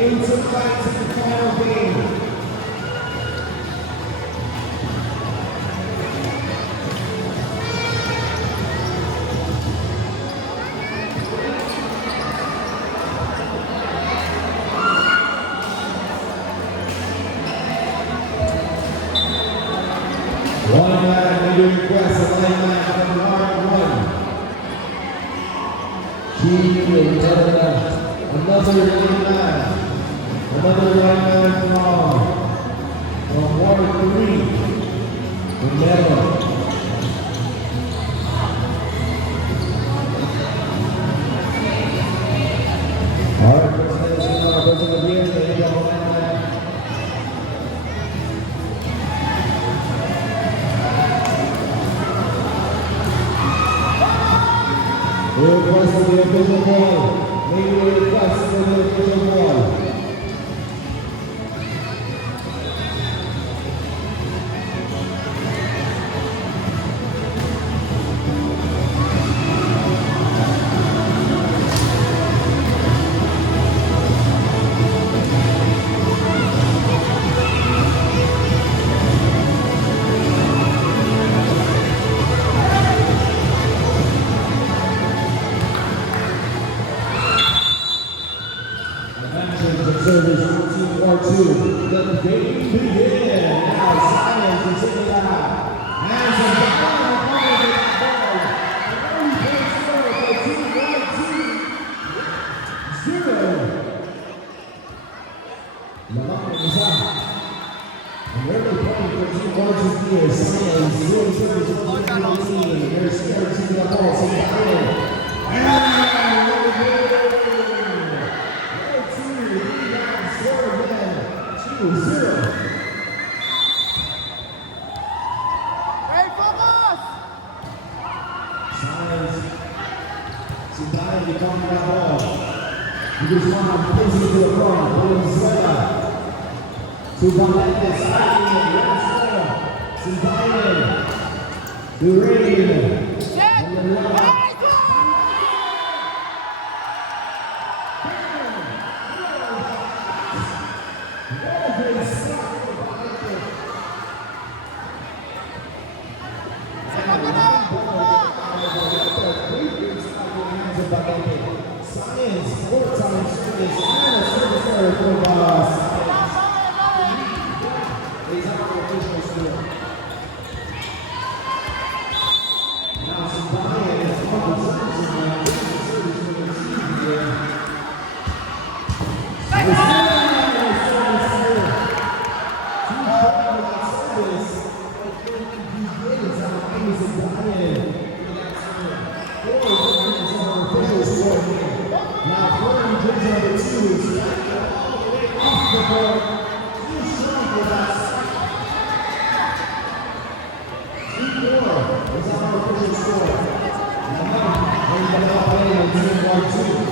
into fights in the final game. One man may request a line man from round one. Another line man. Another line man from Ward 3. Remember. Alright, first person of the year, the request for the official ball. Maybe the request for the official ball. Service team R2. The game begins. Now Science is in the lab. And some ball for team 1-2-0. Lamar is up. And early point for team R2 here. Science doing service for team 19. They're scared to the ball. So Science become that ball. He just want to push it to the front. Venezuela. To Valentes. Science. The rain. And the lava. Science, 4-time service, and a service error for Science. He's out of official score. Now Zimbabwe is on the service now. Service for the team here. Service error. Two points for that service. He begins on Zimbabwe. Now, Gordon gives number 2 is back all the way off the board. Too strong for that. 2-4 is our official score. Now, we're going to play on team 1-2.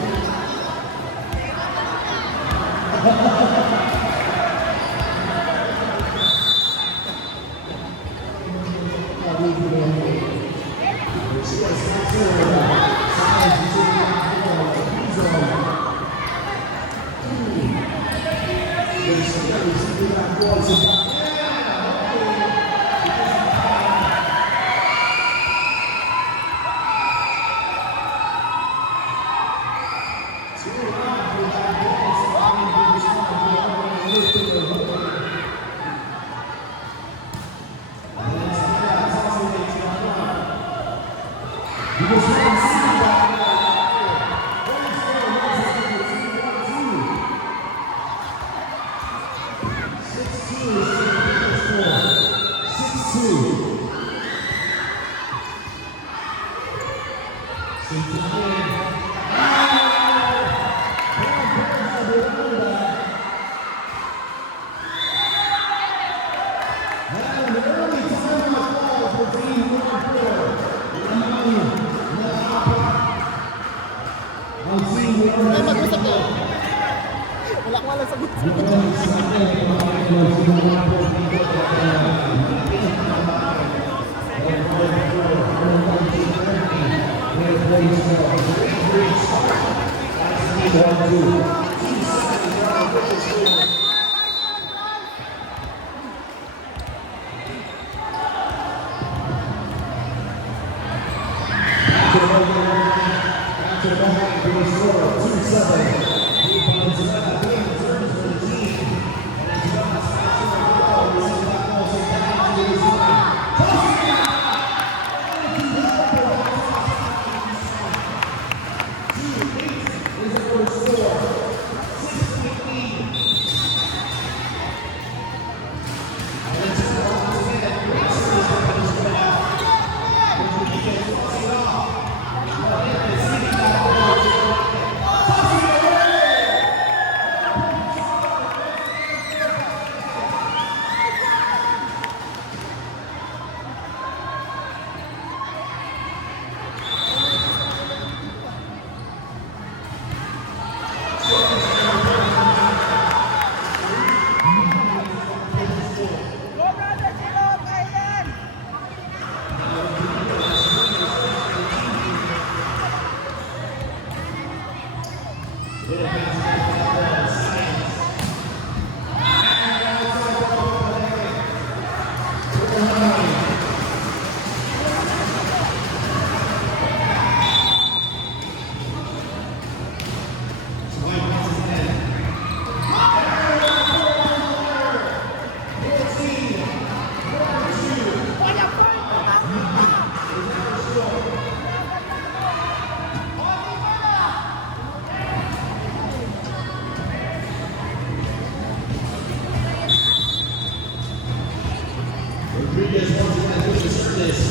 Rodriguez once again with the service.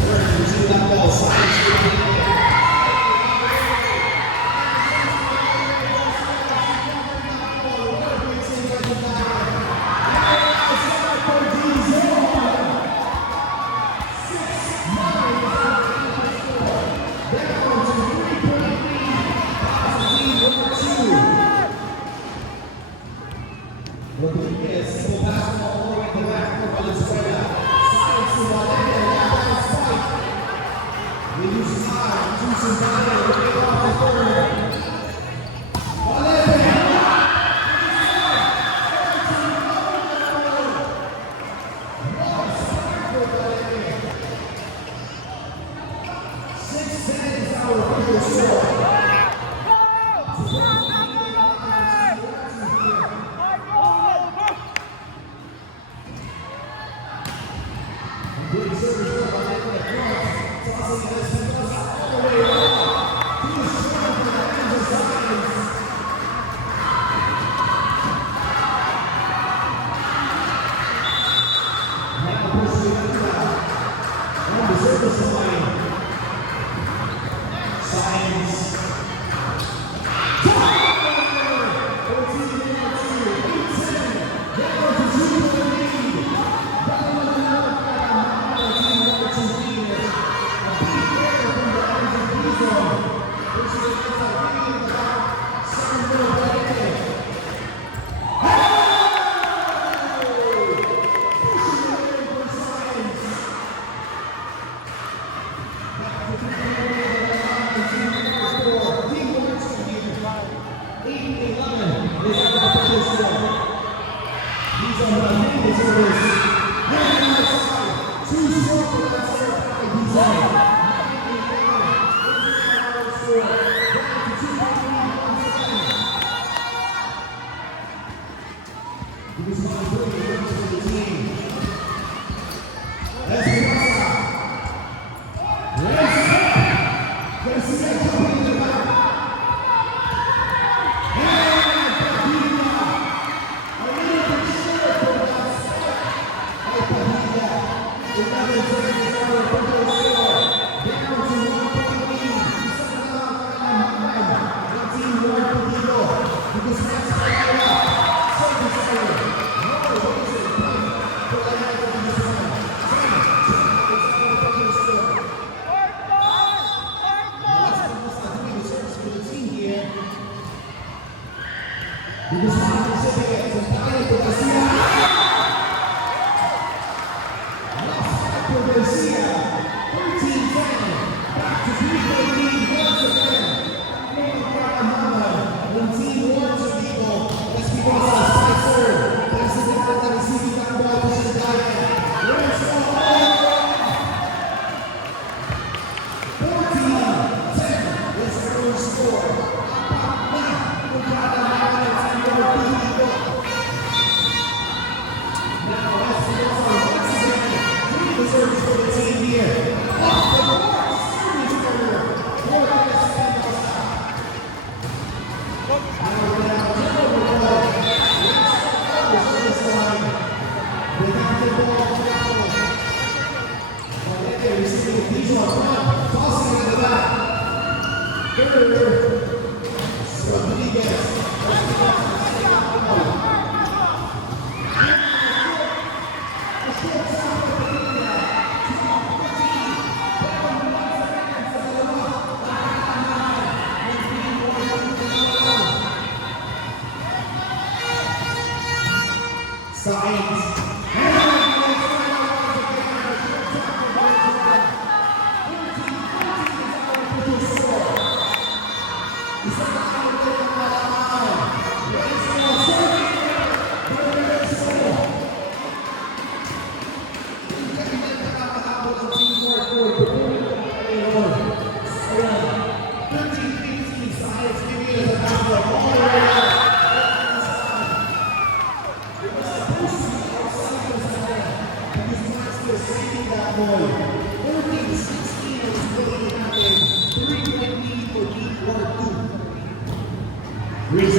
Turn to that ball. Science. Rodriguez will pass the ball all the way to the back for Valenzuela. Science to Valencia. Spike. They use time to survive. They get off the corner. Valencia. 6-10 is our official score. Good service from Valencia. Tossing this all the way up. Too strong for the hands of Science. Now pushing it out. On the service line. Science.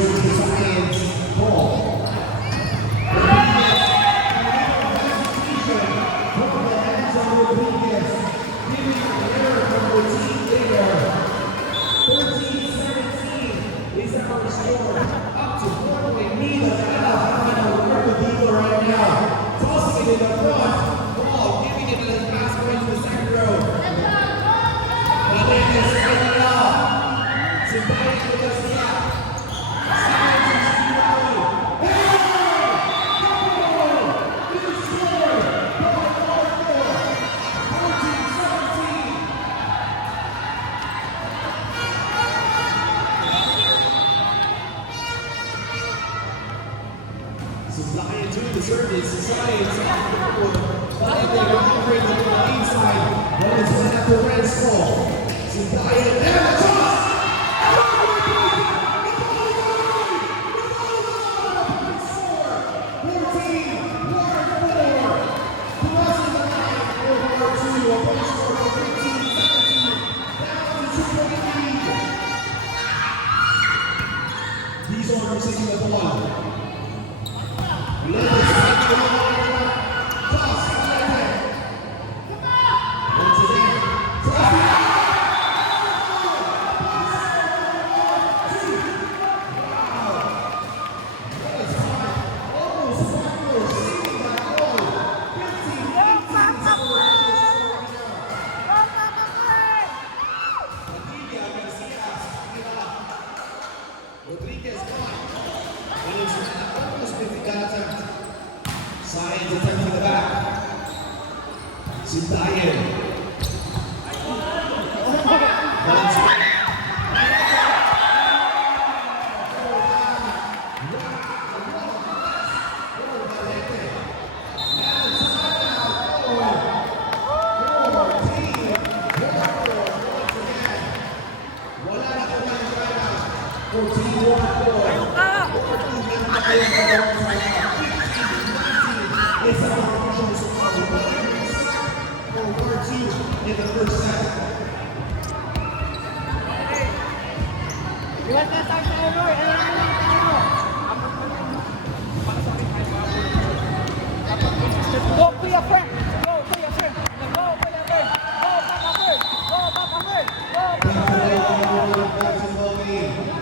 Resurgence Science ball. Lion doing the service, Science off the board. Lion there, operating on the inside. One is one after red skull. Lion, and the toss! 14, these are receiving the ball. Science attempting the back. Sintayan. In the first set. Go to your friend. Go to your friend. Go to your friend. Go back up first. Go back up first. Go back up first.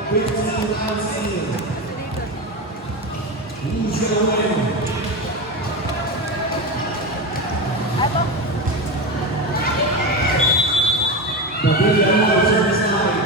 15 rounds in. Who's gonna win? The video service line.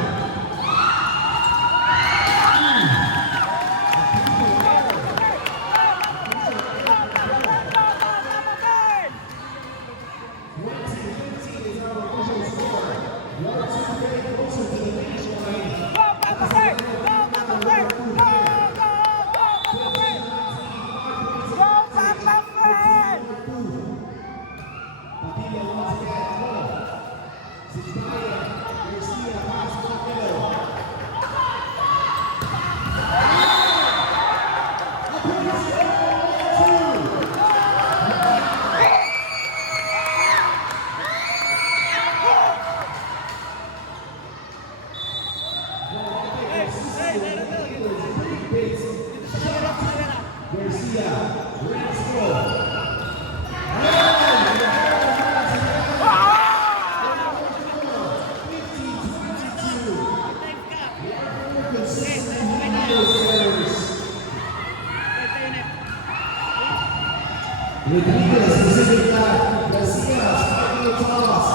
Rodriguez, Pacific Lab, Garcia, starting the toss.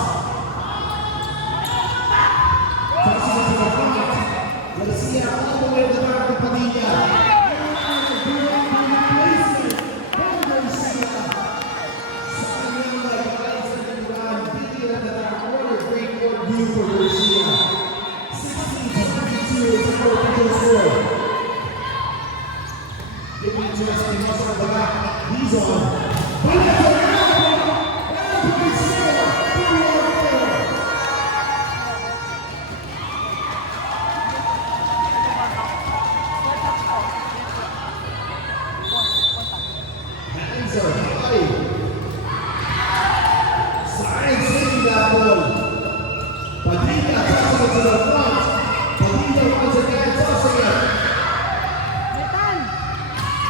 Tossing it to the front. Garcia all the way to the back of Padilla. For Garcia. 16-22 is the official score. Giving it to us in the back. He's on.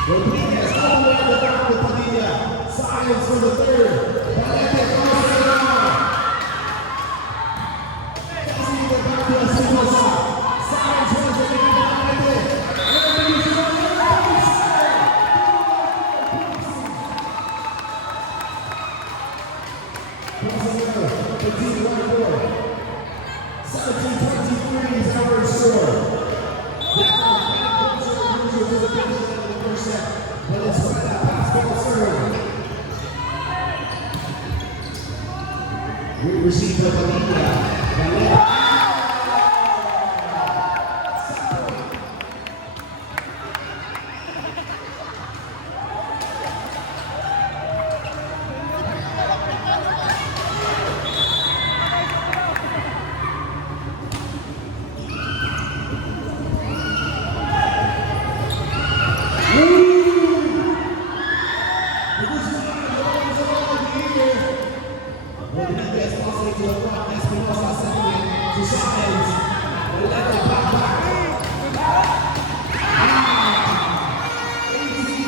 Rodriguez all the way to the back with Padilla. Science for the third. Valente crosses it out. Passing it back to Espinosa. Science runs it again to Valente. Everybody uses on the right side. Crossing it out. Petit right board. 17-23 is our score. But it's right at basketball serve. We receive the Padilla. Rodriguez passes it to the front. Espinosa sending it to Science. They let the back. 18-24.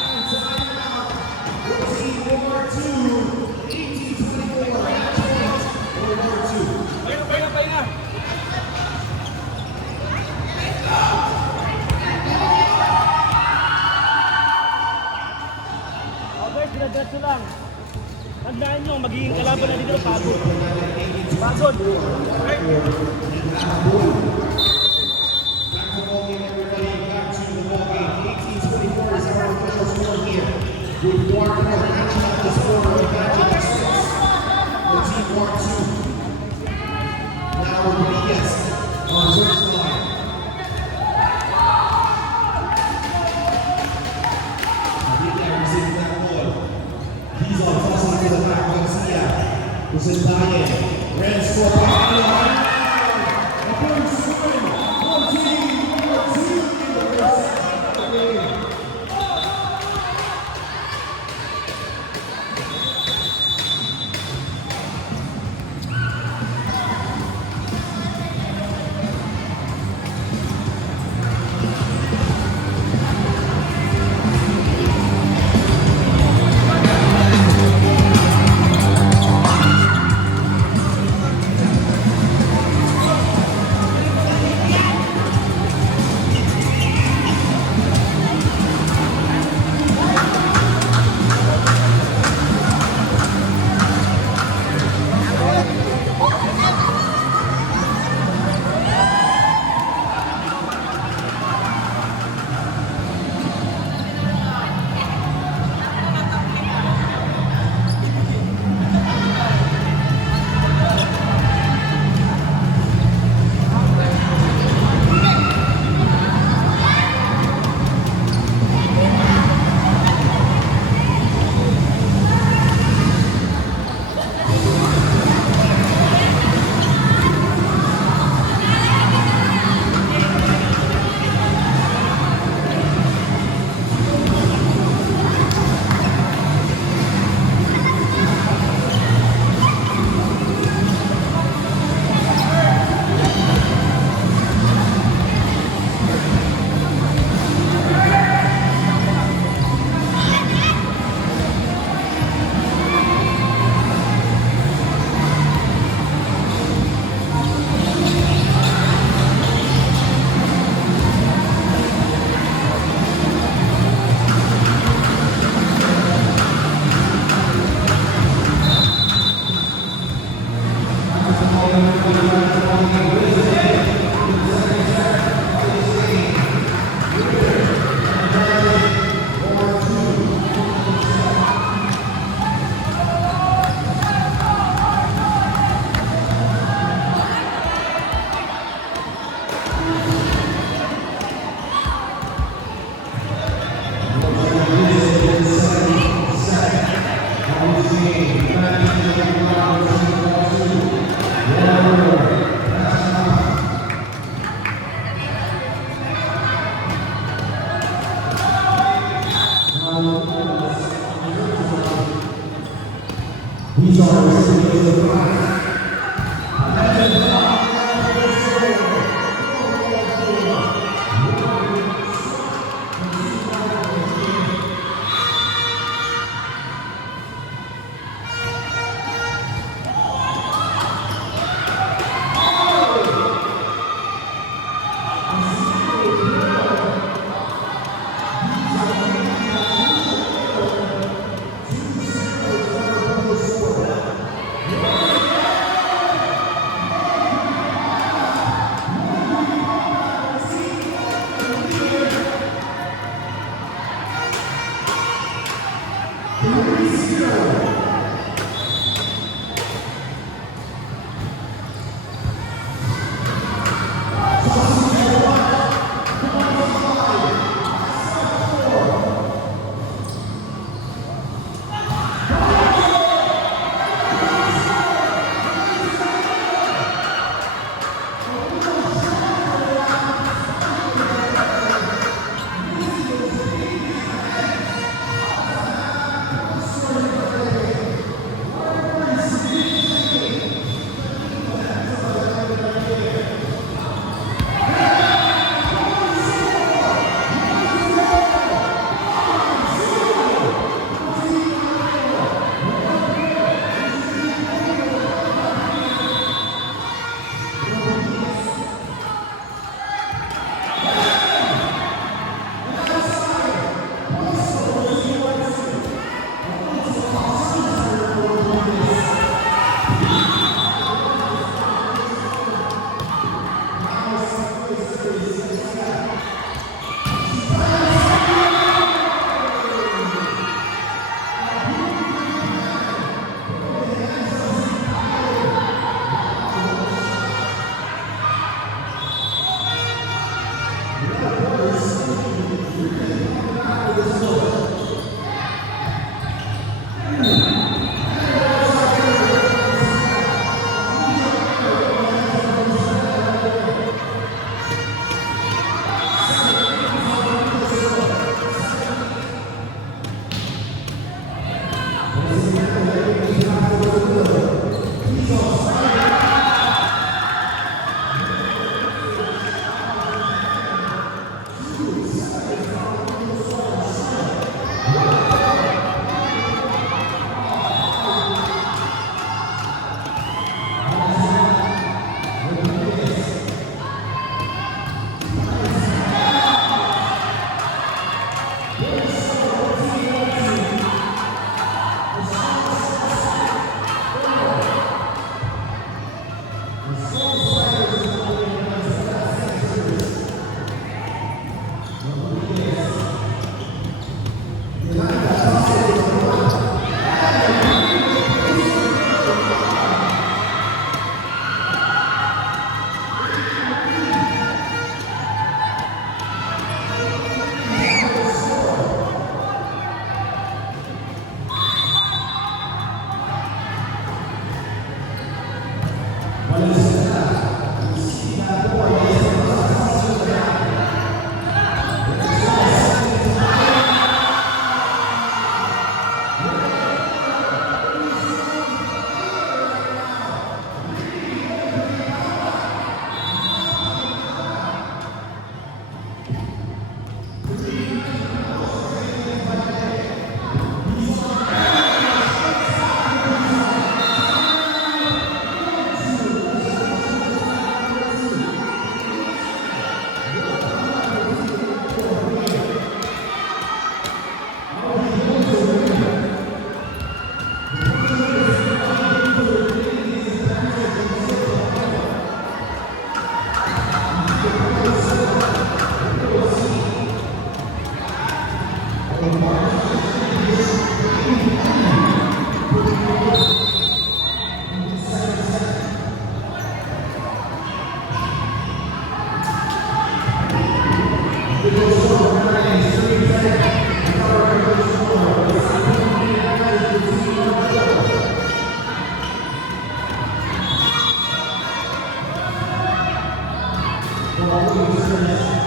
And timeout. Team War 2. 18-24. Match point for War 2. Pahinga. Okay, diretso lang. Tandaan nyo, magiging kalaban na dito, pagod. Pagod. Back to ball game, everybody. Back to the ball game. 18-24 is our official score here. With War 4 catching up the score of Magic 6. The team War 2. Now Rodriguez on reserve line. Padilla receiving that ball. He's on tossing to the back. Garcia. Usendaye. Reds for Padilla. A good swing. One team, War 2 in the first set of the game. for our Series